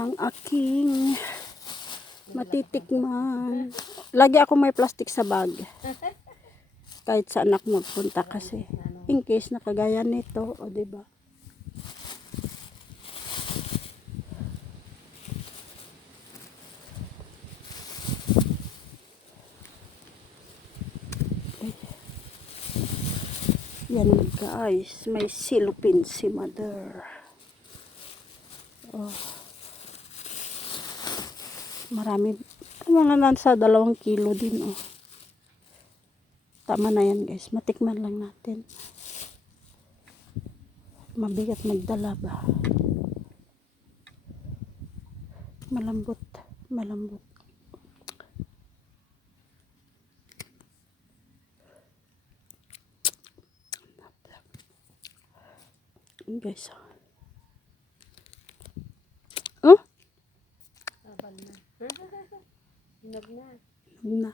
ng aking matitikman. Lagi ako may plastic sa bag. Kahit saan ako magpunta kasi. In case na kagaya nito, o diba? Yan guys, may silupin si mother. Oh. Marami, mga nasa 2 kilo din oh. Tama na yan guys, matikman lang natin. Mabigat magdala ba? Malambot, malambot. Guys. Oh? Abal na. Hinog na. Hinog na.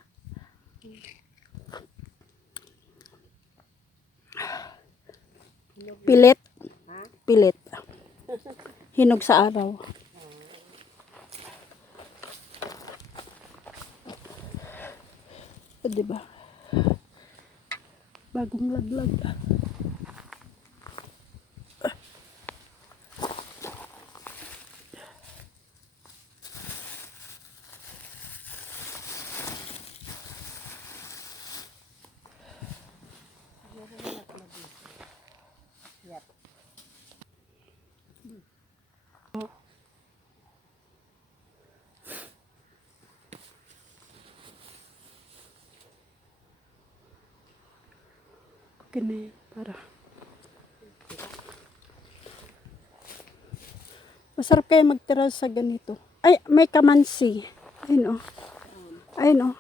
Pilit. Ha? Pilit. Hinog sa araw. O, diba? Bagong laglag. Yep. Okay na yan. Para. Masarap kaya magtira sa ganito. Ay, may kamansi. Ayun o. Ayun o.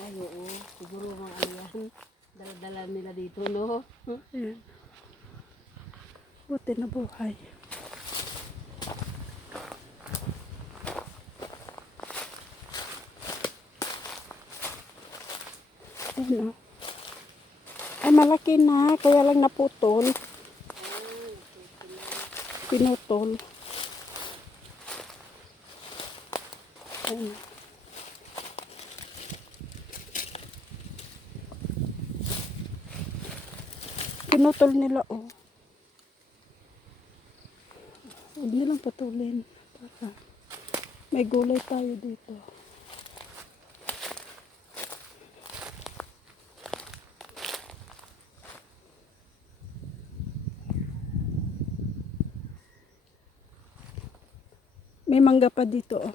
Ay, oo. Siguro mga ano yan. Dala-dala nila dito, no? Ayan. Buti na buhay. Ayun o. Ay, malaki na. Kaya lang naputol. Pinutol. Ayun. Pinutol nila oh. Huwag nilang putulin. Para may gulay tayo dito. May mangga pa dito oh.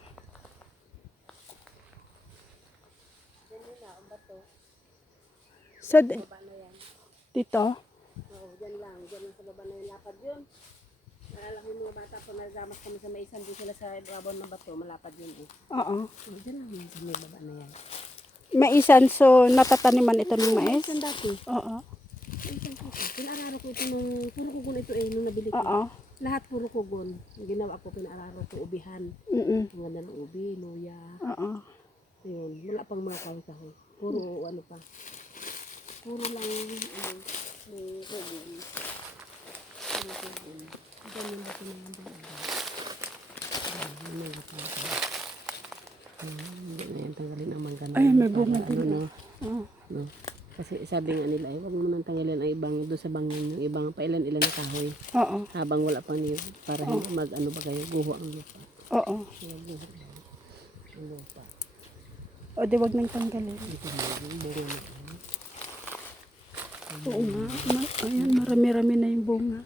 Sa dito? Oo, dyan lang. Dyan lang sa baba na yung lapad yun. Naalala ko yung mga bata po, nagamas kami sa may isang doon sila sa ibabaw ng bato. Malapad yun eh. Oo. Oo, dyan lang yun sa may baba na yan. Maisan, so natataniman ito ng mais? Maisan dati. Oo. Maisan po ito. Pinararo ko ito nung puro kugon ito eh, nung nabili ko. Oo. Lahat puro kugon. Ang ginawa ko, pinararo ko ubihan. Ang ganda ng ubi, luya. Oo. Ayun, wala pang mga kahoy-kahoy. Puro ano pa. Puro lang ano, may kugon. Puro kugon. Ganyan ba ito naman doon? May mga kahoy. Hindi na yan tanggalin ang mangga. Ay, may bunga din. Ano, no? Oo. No? Kasi sabi nga nila, huwag mo nang tanggalin ang ibang doon sa bangin, yung ibang pailan-ilan na kahoy. Oo. Habang wala pang niyo, para hindi mag ano ba kayo, guho ang lupa. Oo. Kaya guho ang lupa. O, di wag nang tanggalin. Ito na yung bunga na ano. Oo nga. Ayan, marami-rami na yung bunga.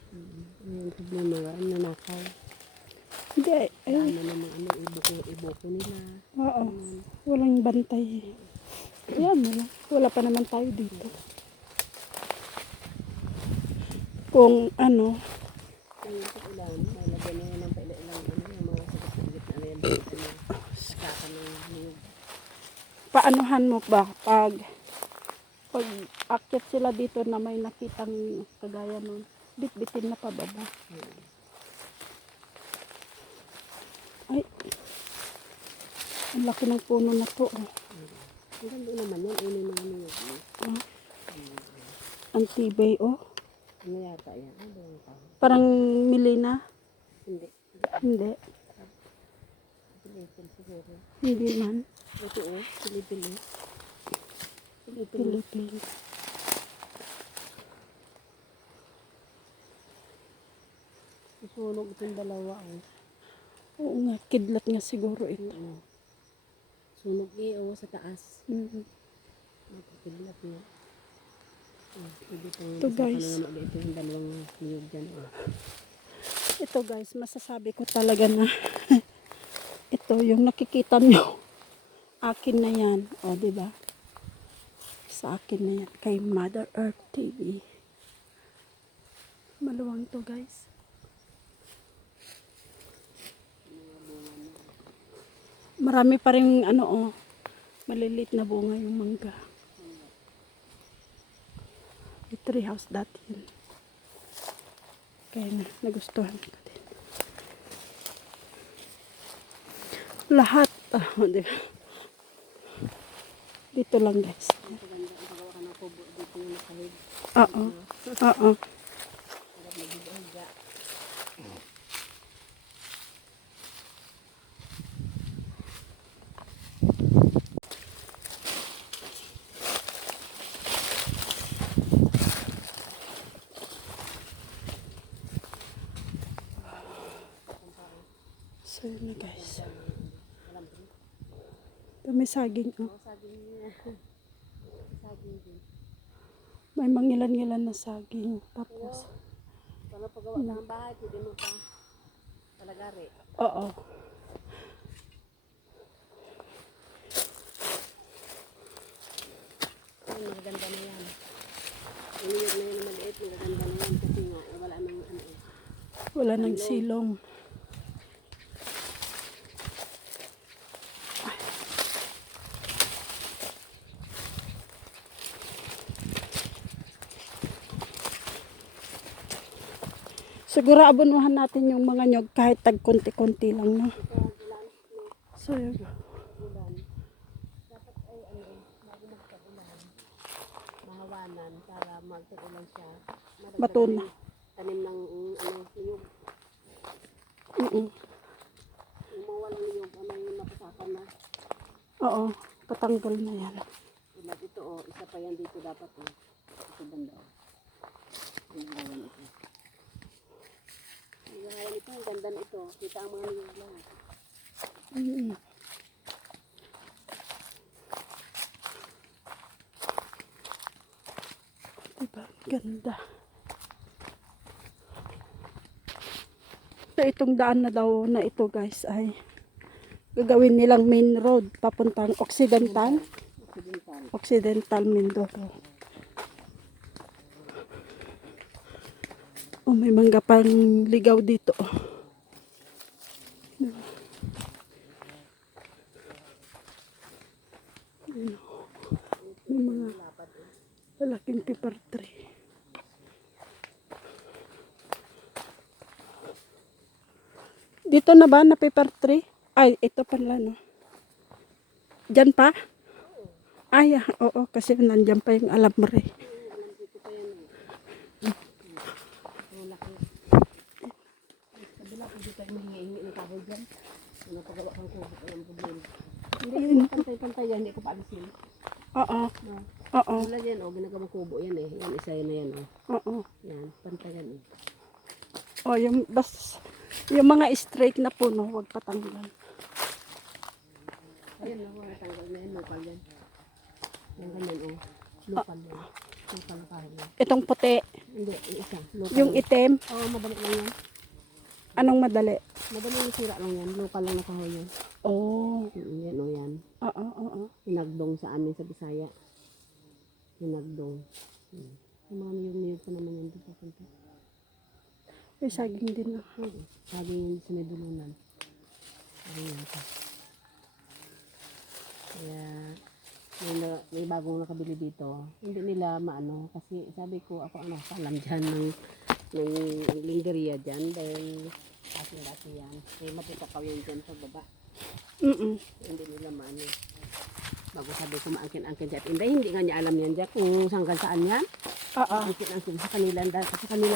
Yung problema nga, nanakaw. Hindi, ay. Ano naman, ano, ibuko nila. Oo. Walang bantay. Ayan, wala pa naman tayo dito. Kung ano, Yung sa ilan, malagyan na yan ng pailan-ilan, ano, yung mga sagot-sagot na yan, ano, sakakan ng niyog. paanuhan mo ba pag akyat sila dito na may nakitang kagaya nun, bit-bitin na pababa. Ay, ang laki ng puno na to. Oh. Ang ganda naman yan, ay may mga niyog. Oh. Ang tibay, oh. Ano yata yan? Ano yung tawag? Parang milina. Hindi. Hindi. Pilipil siguro. Hindi man. Ito pilipil Pilipil. Philippines. Susunog itong dalawa Oo nga, kidlat nga siguro ito. Sunog sa taas. Mm. Magkakidlat nga. Ito, guys. Ito yung dalawang niyog dyan. Ito guys, masasabi ko talaga na ito yung nakikita nyo. Akin na yan. O, diba? Sa akin na yan. Kay Mother Earth TV. Maluwang to guys. Marami pa rin maliliit na bunga yung mangga. May tree house dati yun. Kaya nagustuhan ko din. Lahat. Diba? Dito lang guys. Oo. Oo. So yun na guys. Ito may saging. Oh. May mangilan-ngilan na saging. Tapos. Para pagawa ng bahay, pwede mo pa palagari. Oo. Ay, magaganda na yan. Iniyog na yan na maliit, magaganda na yan. Kasi nga, wala nang Wala nang silong. Siguro abunuhan natin yung mga nyog kahit tag konti-konti lang, no? So, yun. dapat ay bago magtagulan, mahawanan para magtagulan siya. Bato na. Tanim ng niyog. Mm-mm. Yung mawalang niyog, yung napasakan na. Oo, patanggal na yan. Tulad ito, isa pa yan dito dapat. Ito banda. Yung ito. Yung ito, ang ganda nito. Kita ang mga niyog lang. Mm-mm. Diba? Ganda. So, itong daan na daw na ito guys ay gagawin nilang main road papuntang Occidental. Occidental Mindoro. Oh, may mangga pang ligaw dito. May mga lalaking pepper tree. Dito na ba na pepper tree? Ay, ito pala no. Diyan pa? Ay, oo, kasi nandiyan pa yung alambre. Kabila ko dito ay mahingi ng kahoy dyan. Ano pagawa kang kubo ka ng problema. Hindi pantay-pantay yan, hindi ko paalisin. Oo. Oo. Wala yan, ginagawang kubo yan eh. Yan, isa yan na yan Oo. Yan, pantay yan Oh, yung mga straight na puno, huwag patanggal. Ayan, tanggal na yan, lokal yan. Yan ganyan lokal yan. Lokal na kahoy yan. Itong puti, Hindi, yung isa, lokal. yung itim, madali lang yan. anong madali? Madali yung sira lang yan, lokal lang na kahoy yan. Oh. Yan yan. Oo, oo. Hinagdong sa amin sa Bisaya. Hinagdong. Yung mga niyog-niyog pa naman yan dito punta. May saging din na. Saging yung sa may dulunan. Ayun pa. Kaya may bagong nakabili dito. Hindi nila maano kasi sabi ko ako ang nakasalam dyan ng lingeriya dyan dahil ating dati yan. Kaya matutakaw yan dyan sa baba. Hindi nila maano. Bago sabi ko maangkin-angkin dyan. Hindi nga niya alam yan dyan kung saan yan. Oo. Angkin-angkin sa kanila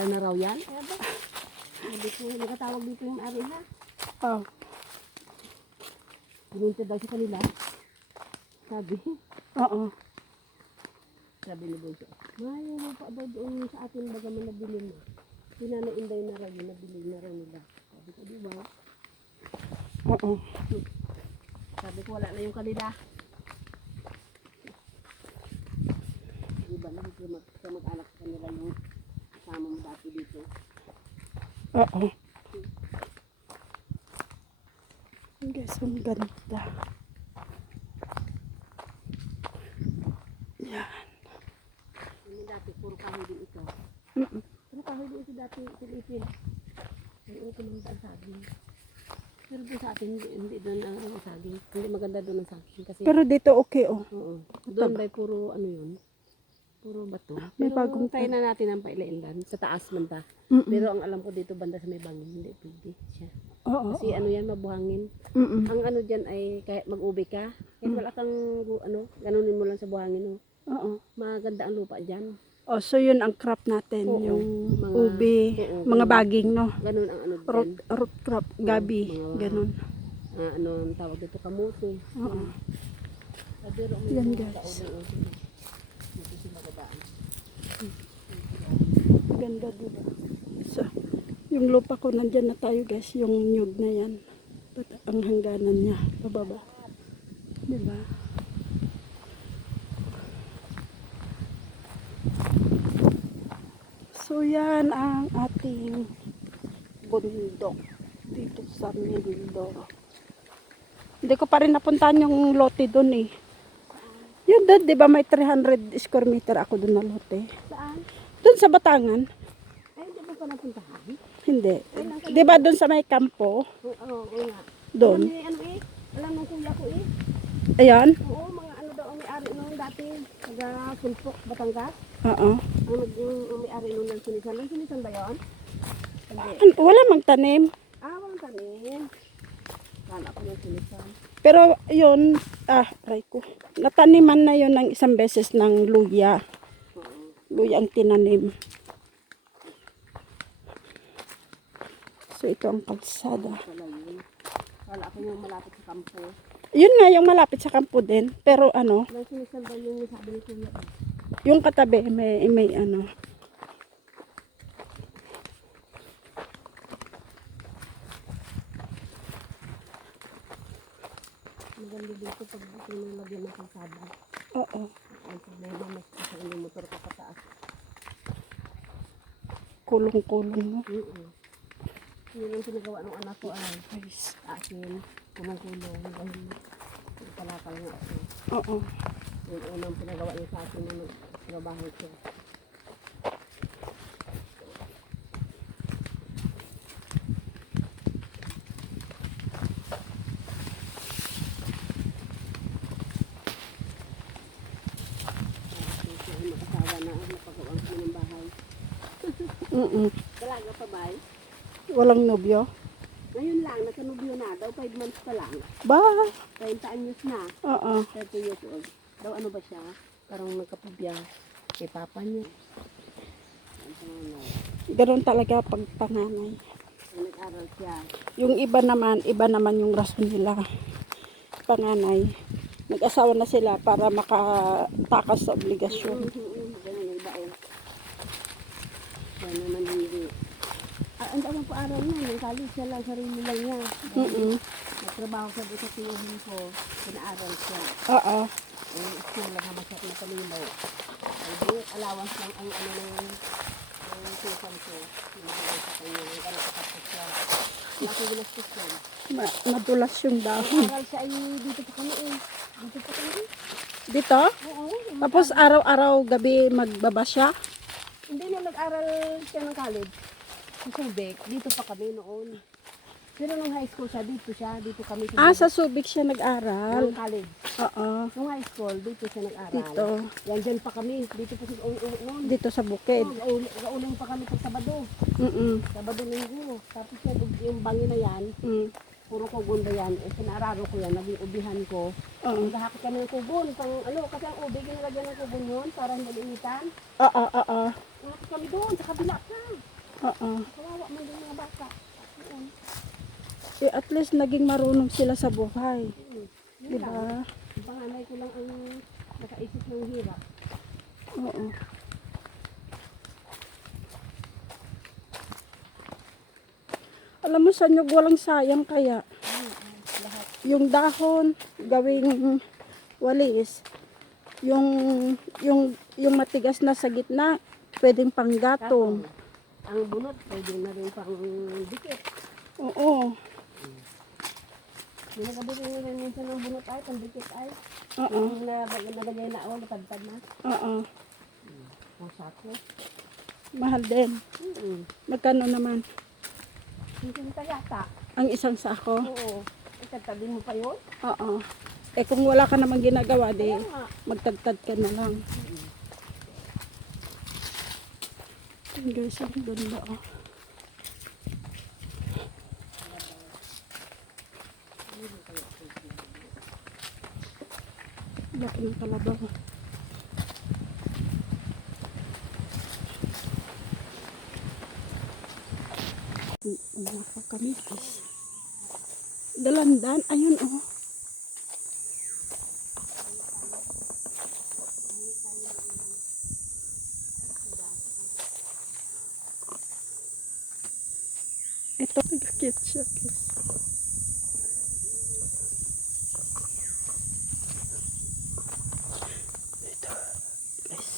na raw yan. Kaya ba? Sabi ko, nakatawag dito yung ari ha. Oh. Pinunta daw sa kanila. Sabi, Oo. sabi ni Bunso, Mayo mo pa daw doon sa atin baga man nabili mo. Pinanainday na rin, nabili na rin nila. Sabi ko, di ba? Oo. Sabi ko, wala na yung kanila. Di ba, mag-alak sa kanila yung kasama mo dati dito. Oo. Guys, ang ganda. Yan. Yung dati, puro kahoy din ito. Mm-mm. Puro kahoy din ito dati, Pilipin. Yung kumanda ang saging. Pero doon sa atin, hindi doon ang saging. Hindi maganda doon ang saging. Kasi, Pero dito okay, oh. oo. Doon ba puro ano yun? Puro bato. May Pero bagong kaya na natin ang pailailan. Sa taas man ta. Mm-mm. Pero ang alam ko dito banda sa may bangin, hindi pwede siya. Oo. Kasi ano yan, mabuhangin. Mm-mm. Ang ano dyan ay kahit mag-ubi ka, kahit wala kang ano, ganunin mo lang sa buhangin. Oh. Oo. Maganda ang lupa dyan. Oh, so yun ang crop natin, Oo. yung Mga- ubi, oo, mga ganun. baging, no? Ganun ang ano dyan. Root crop, gabi, mga- ganun. Ano ang tawag dito, kamote. Oo. Pero Yan, mga guys. tao doon, dito sila dadaan. Ganda, diba? So, yung lupa ko nandyan na tayo, guys, yung nyug na yan. Ang hangganan niya, pababa. Diba? So, yan ang ating bundok dito sa Mindoro. Hindi ko pa rin napuntahan yung lote doon eh. Yun doon, di ba may 300 square meter ako doon na lote. Saan? Doon sa Batangan. Ay, hindi mo pa napuntahan? Hindi. Di ba doon sa may kampo? Oo, nga. Doon. Alam ni ano eh, alam ng kuya ko eh. Ayan. Oo, mga ano daw ang may-ari noon dati, taga Sulpok, Batangas. Oo. Ang may-ari noon ng Sinisan. Ng Sinisan ba yun? Hindi. Wala magtanim. Walang tanim. Kala ko ng Sinisan. Pero yun, aray ko. Nataniman na yun ng isang beses ng luya. Oo. Luya ang tinanim. So ito ang kalsada. Pala yun. Kala ko yung malapit sa kampo. Yun nga yung malapit sa kampo din. Pero ano, Ng Sinisan ba yung sabi ni kuya eh? yung katabi may ano. Maganda dito pag pinalagyan ng kalsada. Oo. Ang problema, mas kasi yung motor ka pataas. Kulong-kulong, no? Yun ang pinagawa ng anak ko ay Guys. akin, kulong-kulong, dahil palakal nga ako. Oo. Yung unang pinagawa niya sa akin na nagtrabaho siya. Kasi ay mag-asawa na napagawang ko ng bahay. Dalaga pa ba? Walang nobyo. Ngayon lang, nagkanubyo na daw, 5 months pa lang. Ba? 30 anyos na. Oo. 30 years old. Daw ano ba siya? Parang nagkapubya kay papa niya. Ganun talaga pag panganay. Nag-aral siya. Yung iba naman yung rason nila. Panganay. Nag-asawa na sila para makatakas sa obligasyon. Ganun yung iba eh. Kaya naman hindi. Ang tamang paaral niya, nagkalit siya lang, sarili lang niya. Nagtrabaho siya doon sa tinuhin ko, pinaaral siya. Oo. School lang naman siya pinapalilo. Ay di, allowance lang ang ano ng tuition ko. Pinagay sa kanya, yung gano'n kapatid siya. Wala ko ginastos yan. Madulas yung dahon. Nag-aral siya ay dito pa kami eh. Dito pa kami. Dito? Oo. Tapos araw-araw gabi magbaba siya? Hindi na nag-aral siya ng college. Sa Subic, dito pa kami noon. Pero nung high school siya, dito kami Sa Subic siya nag-aral. nung college. Oo. Nung high school, dito siya nag-aral. Dito. Yan dyan pa kami, dito pa siya noon. Dito sa bukid. Gauling pa kami pag Sabado. Sabado linggo. Tapos yung bangi na yan, puro kugunda yan. Pinararo ko yan, naging ubihan ko. Oo. Naghahakot kami ng kugon. Kasi ang ubi, ginalagyan ng kugon yun para hindi limitan. Oo. Nakakot kami doon, sa kabila ka. Oo. Kawawa man din mga bata. Eh, at least naging marunong sila sa buhay. Yun lang. Diba? Ang panganay ko lang ang nakaisip ng hirap. Oo. Alam mo, sa nyug walang sayang kaya. Lahat. Yung dahon, gawing walis. Yung, yung matigas na sa gitna, pwedeng panggatong. Ang bunot, pwede na rin pang dikit. Oo. May nakabili na rin minsan ng bunot ay, pang dikit ay. Oo. Yung nagagay na ako, natadtad na. Oo. Ang sako. Mahal din. Magkano naman? Hindi ka yata. Ang isang sako? Oo. Itagtadin mo pa yun? Oo. Eh kung wala ka namang ginagawa, di Kaya nga. magtagtad ka na lang. Ayun guys, ang ganda oh. Laki ng kalabaw. Wala kami guys. Dalandan, ayun oh. Ito, nag-cute siya guys. Ito, guys.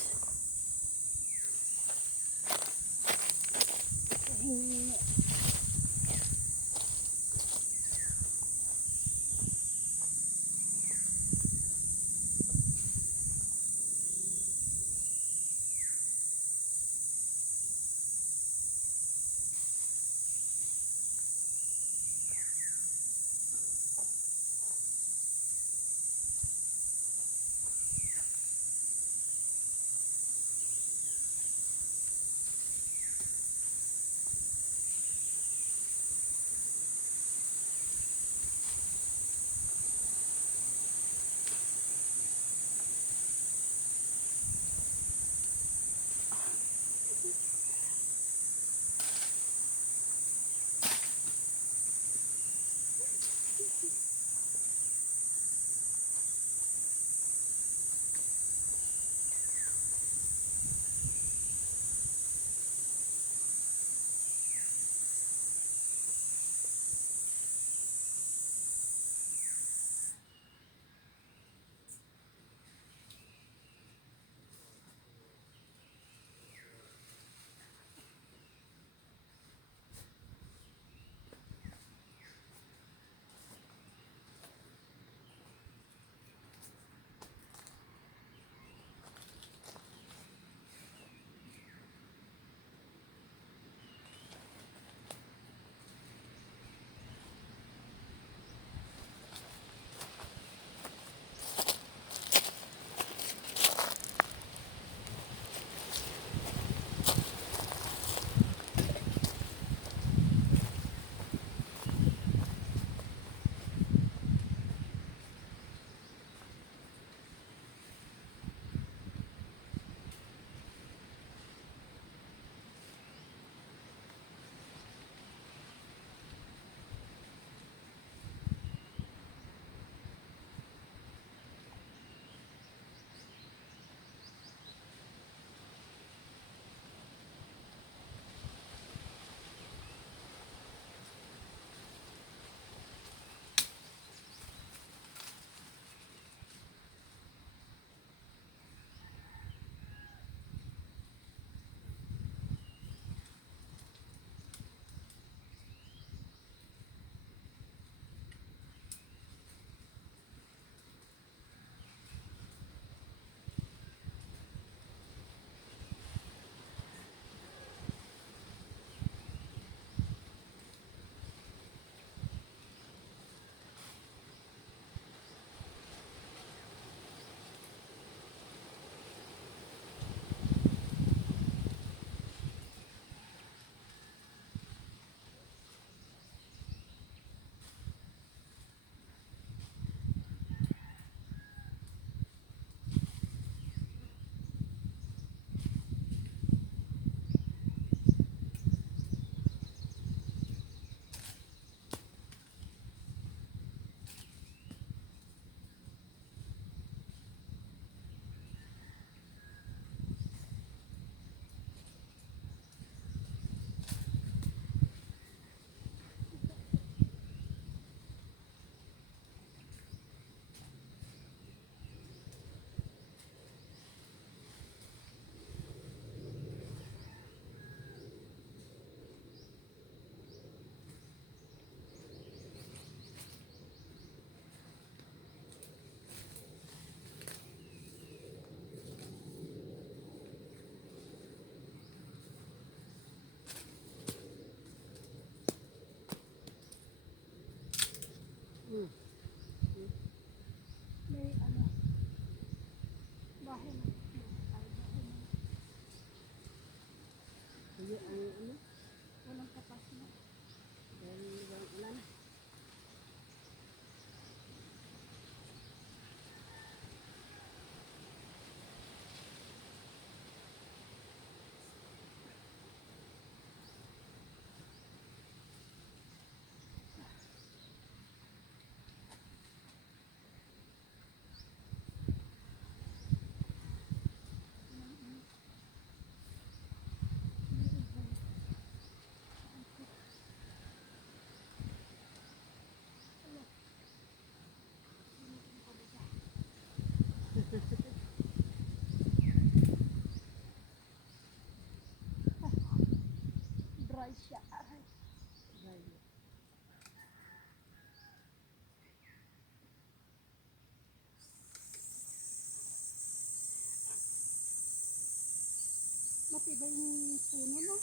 matibay yung puno, no?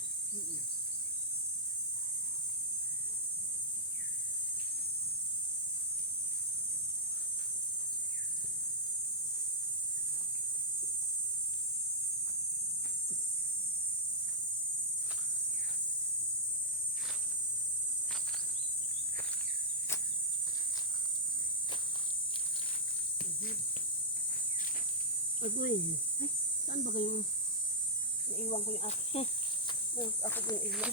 Agoy. Ay, saan ba kayo? Naiwan ko yung ako. Ako yung iwan.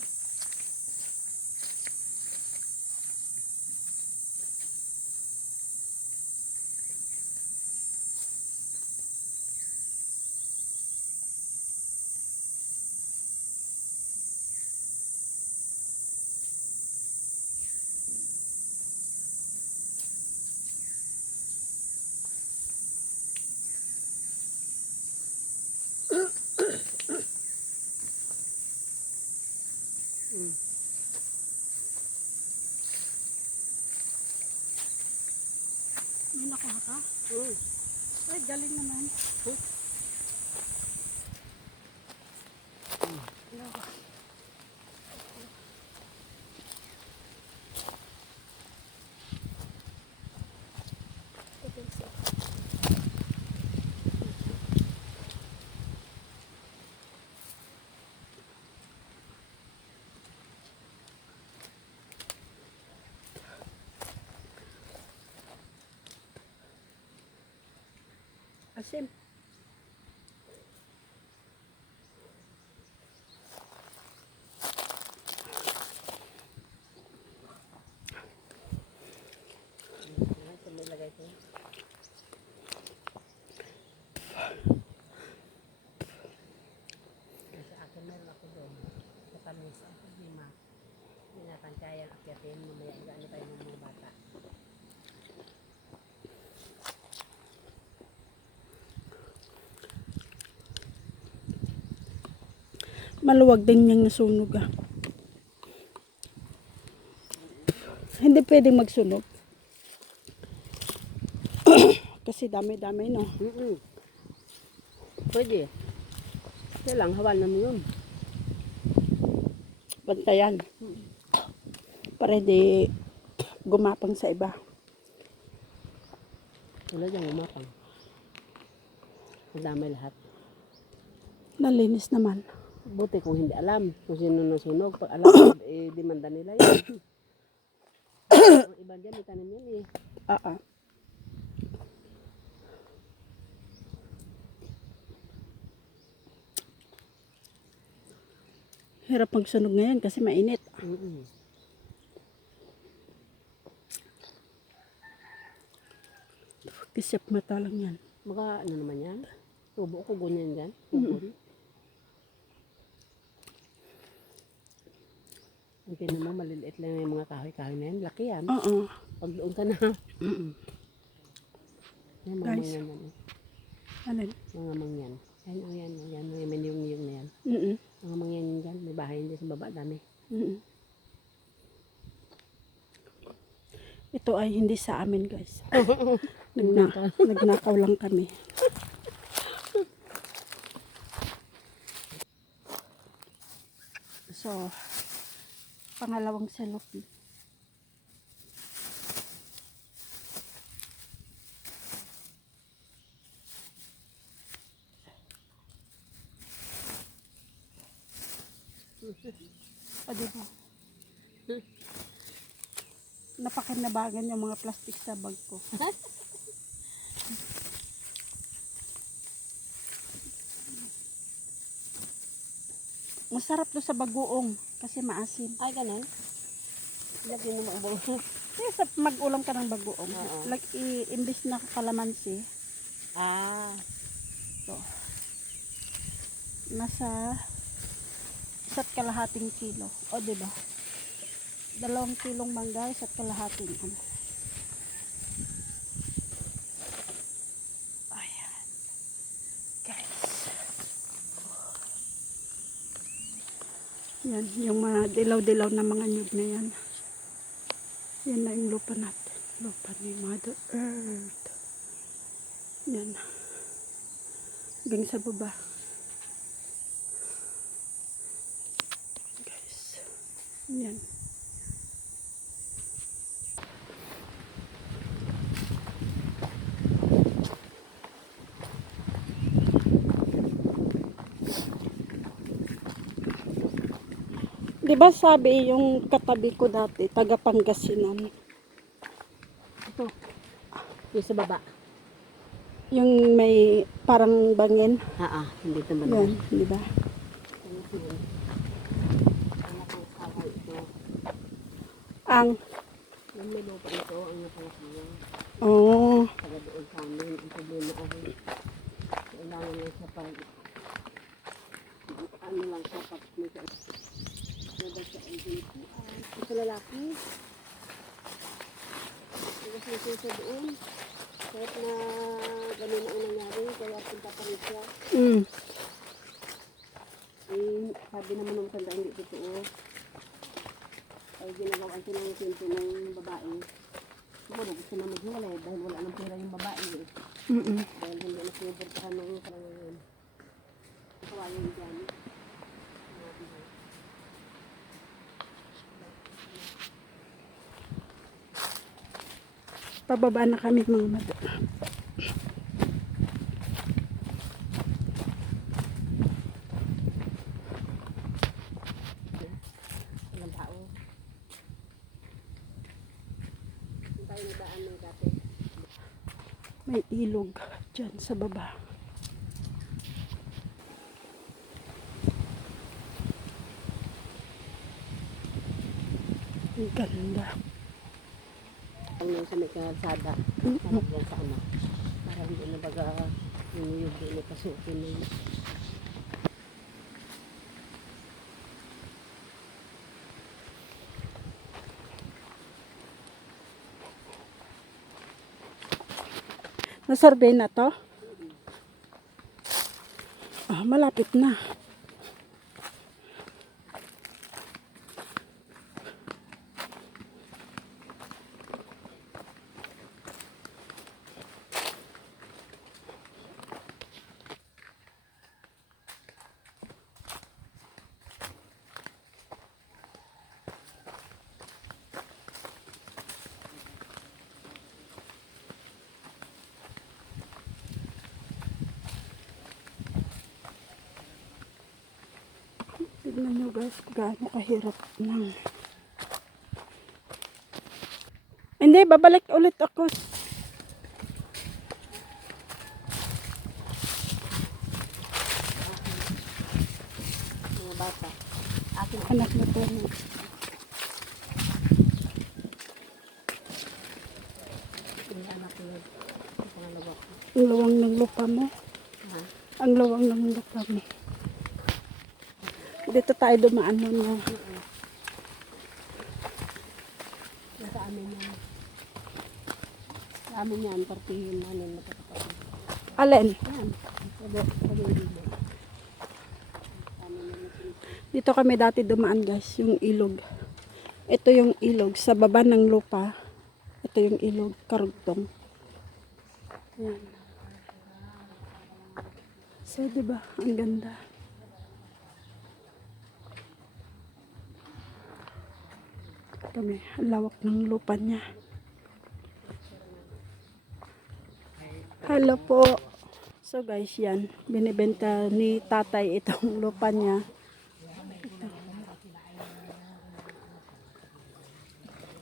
May nakuha ka? Mm. Ay, galing naman. Asim. Saan mo ilagay ito? Sa akin meron ako doon. Sa tamis ako, hindi natin kaya akyatin. Mamaya ano tayo ng mga bata. Maluwag din yung nasunog ah. Hindi pwedeng magsunog. Kasi dami-dami, no? Pwede. Kaya lang, hawal na mo yun. Bantayan. Para di gumapang sa iba. Wala dyan umapang. Madamay lahat. Nalinis naman. Buti kung hindi alam kung sino nasunog. Pag alam, demanda nila yun. Ang iba dyan, may tanim yan eh. Ah. Hirap magsunog ngayon kasi mainit. Kisip mata lang yan. Ano naman yan? Tubo ko ganyan dyan. Tubo. Ang tinan mo, maliliit lang yung mga kahoy-kahoy na yan. Laki yan. Oo. Pag doon ka na. Yan, mga Guys. mangyan yan. Alin? Mga mangyan. Yan, yan. Yan, may niyong na yan. Mga mangyan yan dyan. May bahay dyan sa baba. Dami. Ito ay hindi sa amin, guys. Nagnakaw lang kami. So, pangalawang cellophane. O, diba? Napakinabagan yung mga plastic sa bag ko. Masarap to sa bagoong kasi maasim. Ay, ganun. Lagyan mo ang Kaya sa mag-ulam ka ng bagoong, imbis na kalamansi, to, nasa 1.5 kilo. O, diba? 2 kilong mangga, 1.5 ano. Ayan. Guys. Yan, yung mga dilaw-dilaw na mga nyug na yan. Yan na yung lupa natin. Lupa ni Mother Earth. Yan. Hanggang sa baba. Yan. Di ba sabi yung katabi ko dati, taga Pangasinan, Ito. Yung sa baba. yung may parang bangin, Hindi ito man. yan, di ba? Ang, Yung may lupa ito, ang napalakihan. oh, Taga doon sa amin. Ang problema ay kailangan lang siya pag ano lang siya pag may nabas sa agency. Ito lalaki. Kasi siya doon. Kahit na ganun ang nangyari, kaya punta pa rin siya. mm, Sabi naman ng tanda hindi totoo. Ay ginagawa sila ng kwento ng babae. Siguro gusto na maghiwalay dahil wala nang pera yung babae. Dahil hindi na sinuportahan ng kalangan. Kawayan dyan. pababa na kami mga mad. Walang tao. Yung tayo nagdaan ng kate. May ilog dyan sa baba. Ang ganda. Ang nang sa may kalsada. Malagyan sa ano. Para hindi na baga yung hindi pasukin ng Nasurvey na to? Ah, malapit na. Tignan nyo guys, gaano kahirap ng... Hindi, babalik ulit ako. mga bata. Akin Anak na to. yung anak ko yun. Yung pangalawa ko. Ang luwang ng lupa mo. Ha? Ang luwang ng lupa mo. Dito tayo dumaan nun. No? Sa amin yan. Sa amin yan, partihin namin magkakapatid. Alin? Yan. Sabi yung libo. Sa amin yan. Dito kami dati dumaan guys, yung ilog. Ito yung ilog. Sa baba ng lupa, ito yung ilog, karugtong. Ayan. So, diba? Ang ganda. Kami, ang lawak ng lupa niya. Hello po. So guys, yan. Binibenta ni tatay itong lupa niya. Ito.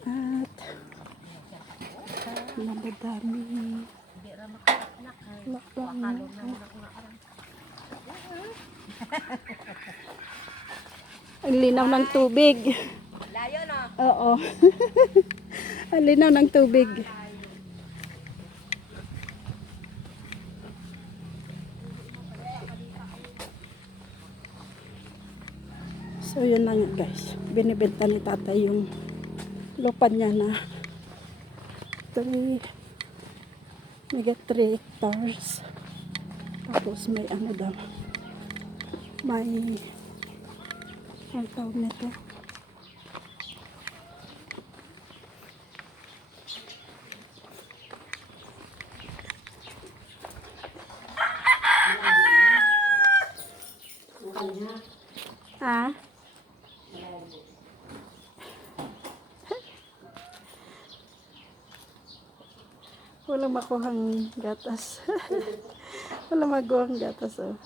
At madadami. Ang linaw ng tubig. Layo no? Oo. Ang linaw ng tubig. So yun na nga guys. Binibenta ni tatay yung lupa niya na 3 hectares. Tapos may ano daw. May ang tawag nito. Ah? Walang makuhang gatas. Walang makuhang gatas, oh.